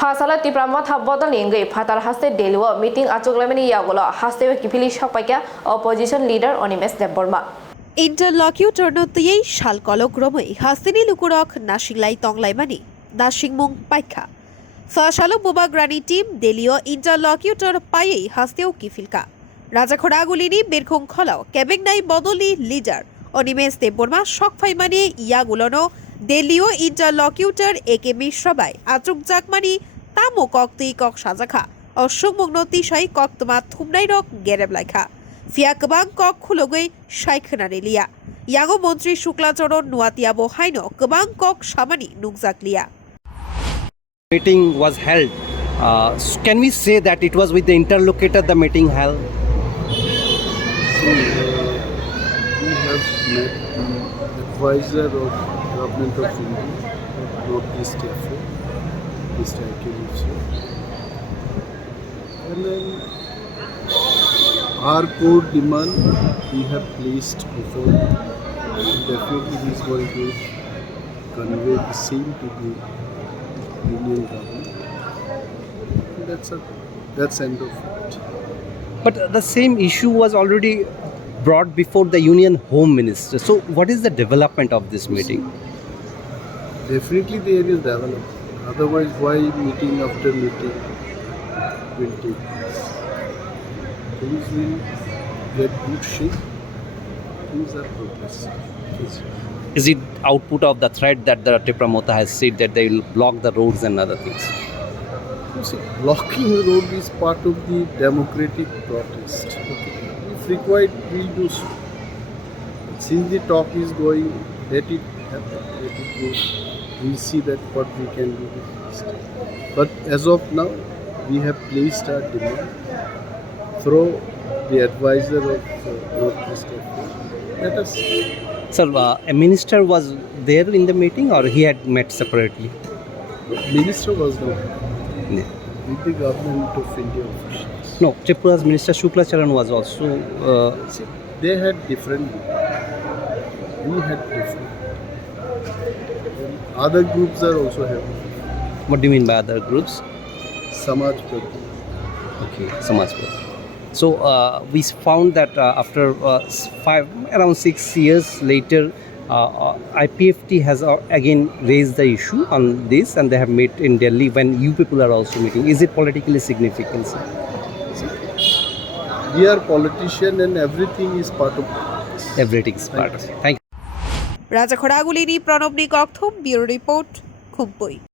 Fasala Tiprama Tabota Lingi, Patar Haste Delua, meeting Achuklamani Yagola, Hasteo killphil sokphaikha, Opposition Leader Animesh Debbarma. Interlocutor no tiyei shalkolok romoi, Hastini Lukurok, Nashilai Tonglaimani, Nashingmung Paikha. Fashalok Bubagrani team, Delio Interlocutor Paye, Hasteo killphil. Raja Khoragulini, Birkhung Kholao, Kebengnai Bodoli Leader, Animesh Debbarma, Sokphaimani Yagulono, Delio Interlocutor Ekemi Shobai, Atruk Jakmani, Tamo Kokti Kok Shazakha, Oshung Mugnoti Shai Kok Toma Thumnai Rok Gereblaikha, Fiakabang Kok Khulogwe Shaikanarelia, Yago Montri Shuklachoron Nuatiabo Haino, Kabang Kok Shamani Nugzaklia. Meeting was held. Can we say that it was with the interlocutor the meeting held? We have met the advisor of Government of India, Northeast Affair, Mr. Akilipso. And then our core demand we have placed before. Definitely he is going to convey the same to the Union government. That's end of it. But the same issue was already brought before the Union Home Minister. So what is the development of this meeting? Definitely there is development. Otherwise, why meeting after meeting will take place? Things will get good shape. Things are progressing. Is it output of the threat that the Tipramota has said that they will block the roads and other things? You see, blocking the road is part of the democratic protest. If required, we'll do so. But since the talk is going, let it happen, let it go. We'll see that what we can do next. But as of now, we have placed our demand through the advisor of Northeast Affair. Let us see. Sir, a minister was there in the meeting or he had met separately? Minister was not Yeah. with the Government of India officials. No, Tripura's Minister Shuklacharan was also... See, they had different views. We had different. Other groups are also having. What do you mean by other groups? Samaj Prati. Okay, Samaj Party. So we found that after around 6 years later, IPFT has again raised the issue on this, and they have met in Delhi when you people are also meeting. Is it politically significant, sir? We are politicians and everything is part of politics. Everything is part of it. Thank you. Raja Khoragulini Pranobni Kokthum, Bureau Report, Khumpui.